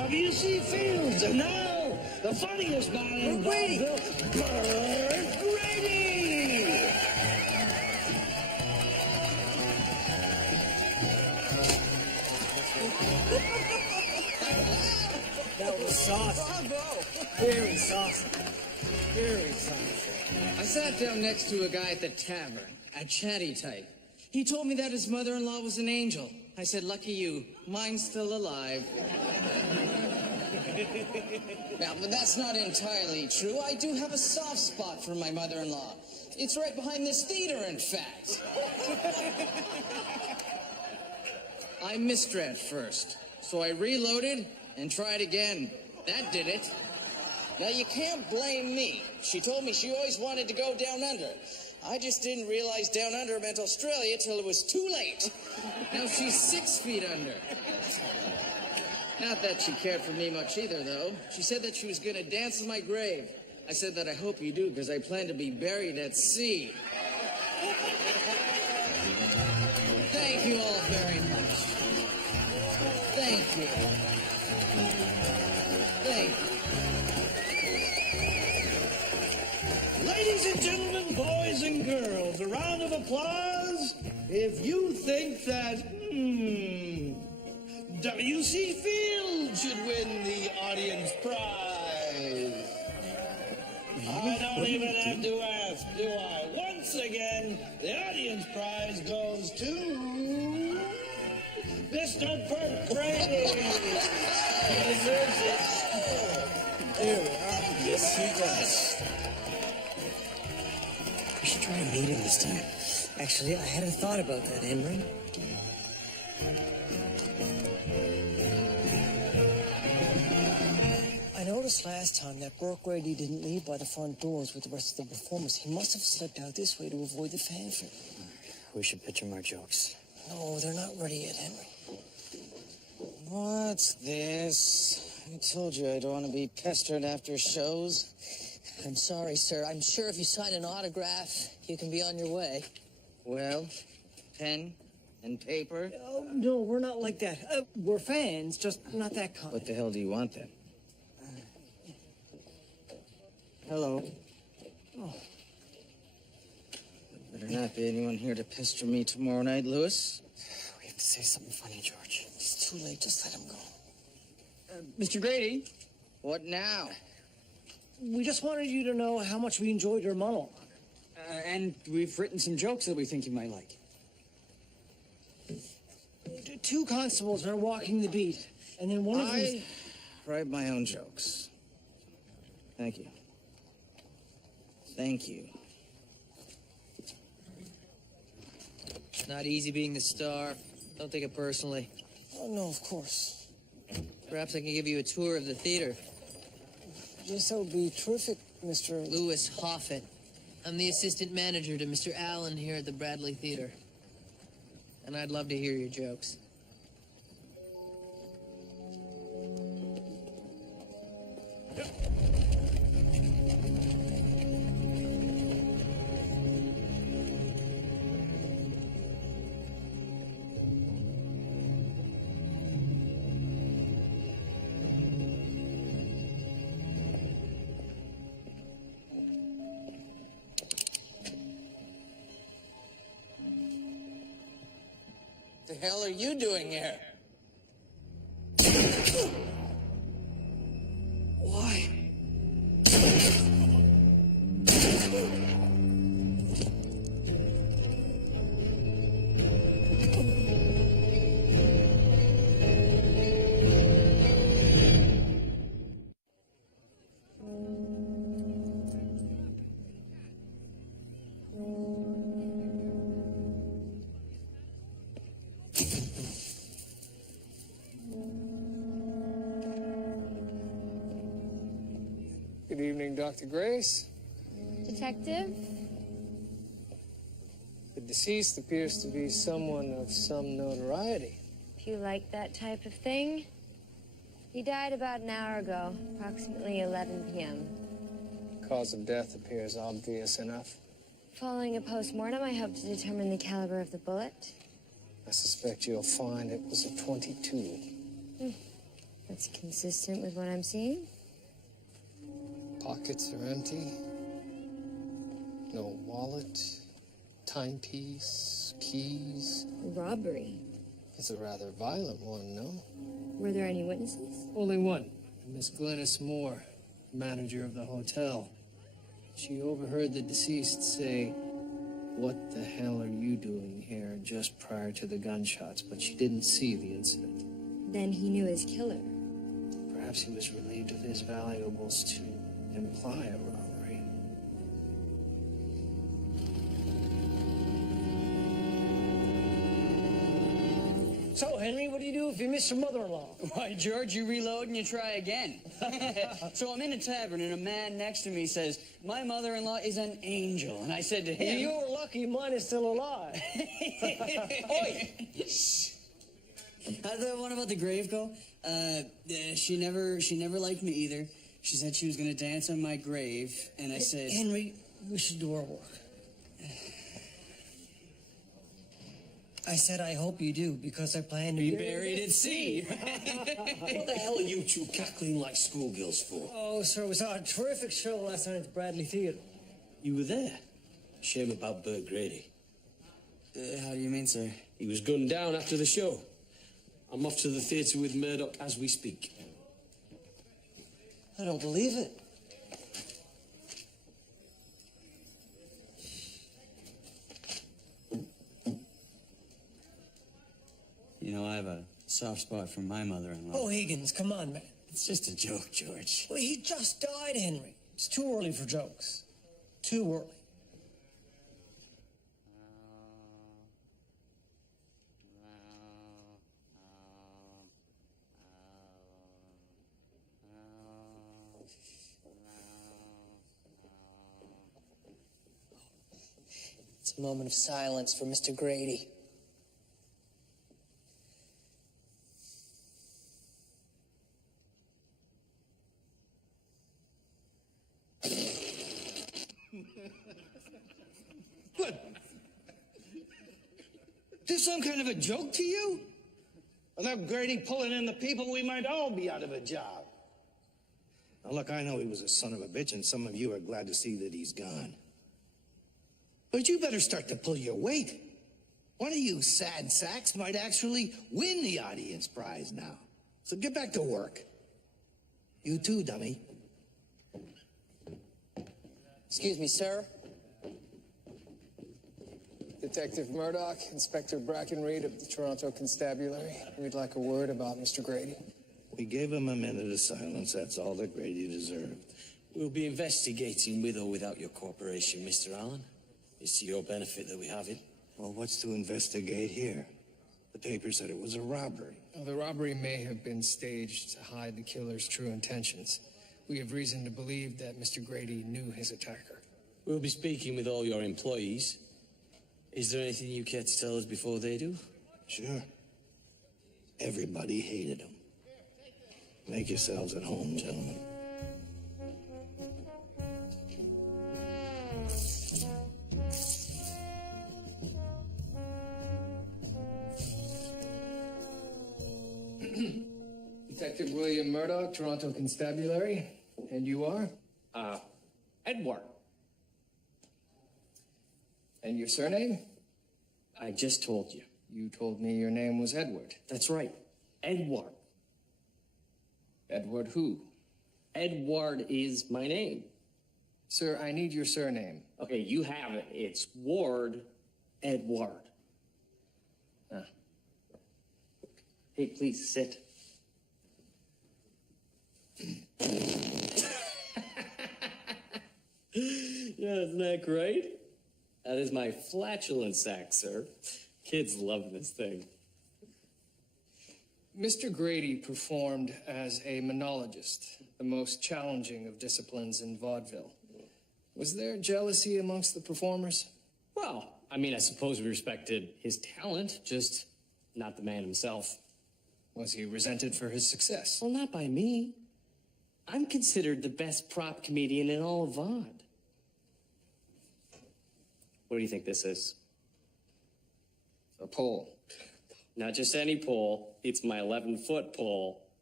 W.C. Fields, and now the funniest man in vaudeville, Burt Grady. That was saucy. Very saucy. Very saucy. I sat down next to a guy at the tavern, a chatty type. He told me that his mother-in-law was an angel. I said, lucky you, mine's still alive. Now, but that's not entirely true. I do have a soft spot for my mother-in-law. It's right behind this theater, in fact. I misread at first, so I reloaded and tried again. That did it. Now, you can't blame me. She told me she always wanted to go down under. I just didn't realize down under meant Australia till it was too late. Now she's 6 feet under. Not that she cared for me much either, though. She said that she was going to dance in my grave. I said that I hope you do, because I plan to be buried at sea. Thank you all very much. Thank you. Thank you. Ladies and gentlemen, boys and girls, a round of applause if you think that, W.C. Fields should win the audience prize. I don't even have to ask, do I? Once again, the audience prize goes to Mr. Burt Grady. He deserves it. There we are. Yes, he does. We should try and meet him this time. Actually, I hadn't thought about that, Henry. I noticed last time that Burt Grady didn't leave by the front doors with the rest of the performers. He must have slipped out this way to avoid the fanfare. We should pitch him our jokes. No, they're not ready yet, Henry. What's this? I told you I don't want to be pestered after shows. I'm sorry, sir. I'm sure if you sign an autograph, you can be on your way. Well, pen and paper? Oh, no, we're not like that. We're fans, just not that kind. What the hell do you want then? Hello. Oh. Better not be anyone here to pester me tomorrow night, Lewis. We have to say something funny, George. It's too late. Just let him go. Mr. Grady? What now? We just wanted you to know how much we enjoyed your monologue. And we've written some jokes that we think you might like. Two constables are walking the beat, and then one of them... I write my own jokes. Thank you. Thank you. It's not easy being the star. Don't take it personally. Oh, no, of course. Perhaps I can give you a tour of the theater. Yes, that would be terrific, Mr. Lewis Hoffett. I'm the assistant manager to Mr. Allen here at the Bradley Theater. And I'd love to hear your jokes. What the hell are you doing here? Why? Good evening, Dr. Grace. Detective? The deceased appears to be someone of some notoriety. If you like that type of thing. He died about an hour ago, approximately 11 p.m. Cause of death appears obvious enough. Following a post-mortem, I hope to determine the caliber of the bullet. I suspect you'll find it was a .22. That's consistent with what I'm seeing. Pockets are empty. No wallet, timepiece, keys. Robbery. It's a rather violent one, no? Were there any witnesses? Only one. Miss Glynis Moore, manager of the hotel. She overheard the deceased say, "What the hell are you doing here?" just prior to the gunshots, but she didn't see the incident. Then he knew his killer. Perhaps he was relieved of his valuables to imply a robbery. So, Henry, what do you do if you miss your mother-in-law? Why, George, you reload and you try again. So I'm in a tavern and a man next to me says, "My mother-in-law is an angel." And I said to him... You're lucky mine is still alive. Oi! How did that one about the grave go? She never liked me either. She said she was gonna dance on my grave, and I said... Henry, we should do our work. I said I hope you do, because I plan to be buried at sea. What the hell are you two cackling like schoolgirls for? Oh, sir, we saw a terrific show last night at the Bradley Theatre. You were there. Shame about Bert Grady. How do you mean, sir? He was gunned down after the show. I'm off to the theatre with Murdoch as we speak. I don't believe it. You know, I have a soft spot for my mother-in-law. Oh, Higgins, come on, man. It's just a joke, George. Well, he just died, Henry. It's too early for jokes. Too early. It's a moment of silence for Mr. Grady. What? This some kind of a joke to you? Without Grady pulling in the people, we might all be out of a job. Now, look, I know he was a son of a bitch, and some of you are glad to see that he's gone. But you better start to pull your weight. One of you sad sacks might actually win the audience prize now. So get back to work. You too, dummy. Excuse me, sir. Detective Murdoch, Inspector Brackenreed of the Toronto Constabulary. We'd like a word about Mr. Grady. We gave him a minute of silence. That's all that Grady deserved. We'll be investigating with or without your cooperation, Mr. Allen. It's to your benefit that we have it. Well, what's to investigate here? The paper said it was a robbery. Well, the robbery may have been staged to hide the killer's true intentions. We have reason to believe that Mr. Grady knew his attacker. We'll be speaking with all your employees. Is there anything you care to tell us before they do? Sure. Everybody hated him. Make yourselves at home, gentlemen. Detective William Murdoch, Toronto Constabulary. And you are? Edward. And your surname? I just told you. You told me your name was Edward. That's right. Edward. Edward who? Edward is my name. Sir, I need your surname. Okay, you have it. It's Ward Edward. Hey, please sit. Yeah, isn't that great? That is my flatulence sack, sir. Kids love this thing. Mr. Grady performed as a monologist, the most challenging of disciplines in vaudeville. Was there jealousy amongst the performers? Well, I mean, I suppose we respected his talent, just not the man himself. Was he resented for his success? Well, not by me. I'm considered the best prop comedian in all of vaud. What do you think this is? A pole. Not just any pole, it's my 11-foot pole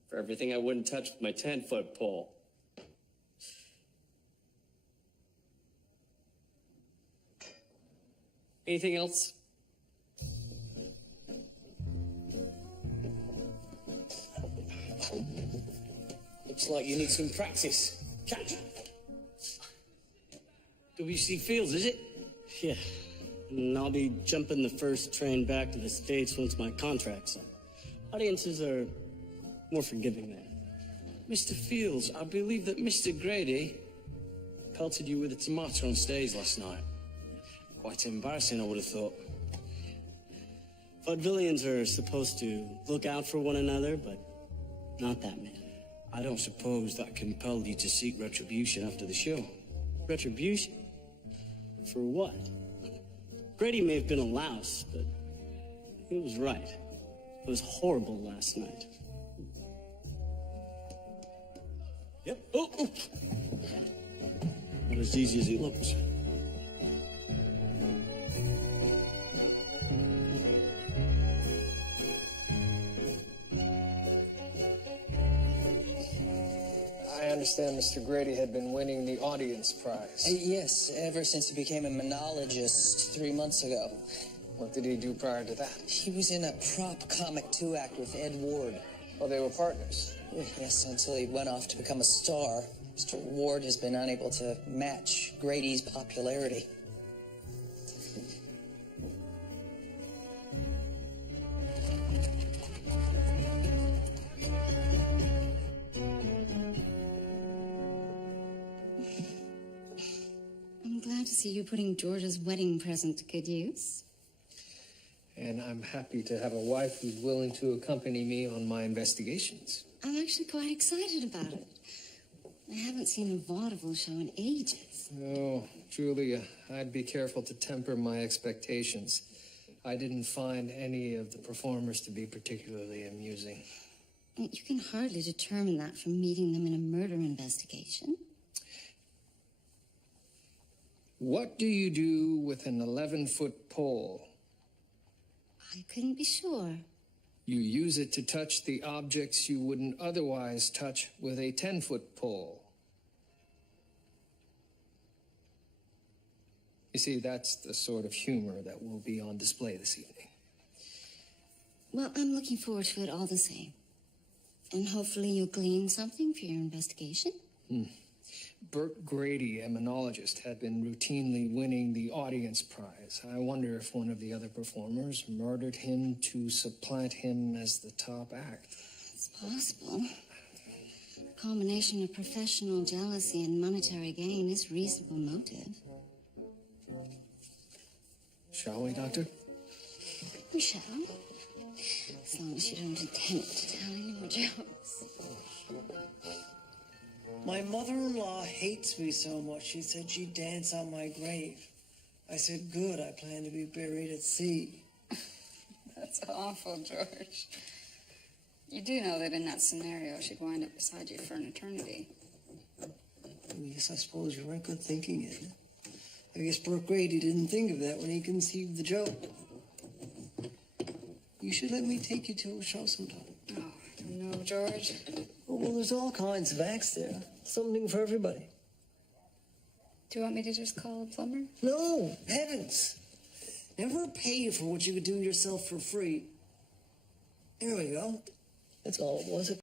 For everything I wouldn't touch with my 10-foot pole. Anything else? Looks like you need some practice. Catch. W.C. Fields, is it? Yeah. And I'll be jumping the first train back to the States once my contract's up. Audiences are more forgiving there. Mr. Fields, I believe that Mr. Grady pelted you with a tomato on stage last night. Quite embarrassing, I would have thought. Vaudevillians are supposed to look out for one another, but not that man. I don't suppose that compelled you to seek retribution after the show. Retribution? For what? Grady may have been a louse, but he was right. It was horrible last night. Yep. Oh. Not as easy as it looks. I understand Mr. Grady had been winning the audience prize. Yes, ever since he became a monologist 3 months ago. What did he do prior to that? He was in a prop comic 2 act with Ed Ward. Well, they were partners. Yes, until he went off to become a star. Mr. Ward has been unable to match Grady's popularity. I'm glad to see you putting George's wedding present to good use. And I'm happy to have a wife who's willing to accompany me on my investigations. I'm actually quite excited about it. I haven't seen a vaudeville show in ages. Oh, Julia, I'd be careful to temper my expectations. I didn't find any of the performers to be particularly amusing. You can hardly determine that from meeting them in a murder investigation. What do you do with an 11-foot pole? I couldn't be sure. You use it to touch the objects you wouldn't otherwise touch with a 10-foot pole. You see, that's the sort of humor that will be on display this evening. Well, I'm looking forward to it all the same. And hopefully you'll glean something for your investigation. Burt Grady, a monologist, had been routinely winning the audience prize. I wonder if one of the other performers murdered him to supplant him as the top act. It's possible. A combination of professional jealousy and monetary gain is reasonable motive. Shall we, Doctor? We shall. As long as you don't attempt to tell any more jokes. My mother-in-law hates me so much, she said she'd dance on my grave. I said, good, I plan to be buried at sea. That's awful, George. You do know that in that scenario, she'd wind up beside you for an eternity. Yes, I suppose you're right. Good thinking, isn't it? I guess Burt Grady didn't think of that when he conceived the joke. You should let me take you to a show sometime. Oh, I don't know, George. Well, there's all kinds of acts there. Something for everybody. Do you want me to just call a plumber? No, heavens. Never pay for what you could do yourself for free. There we go. That's all it was.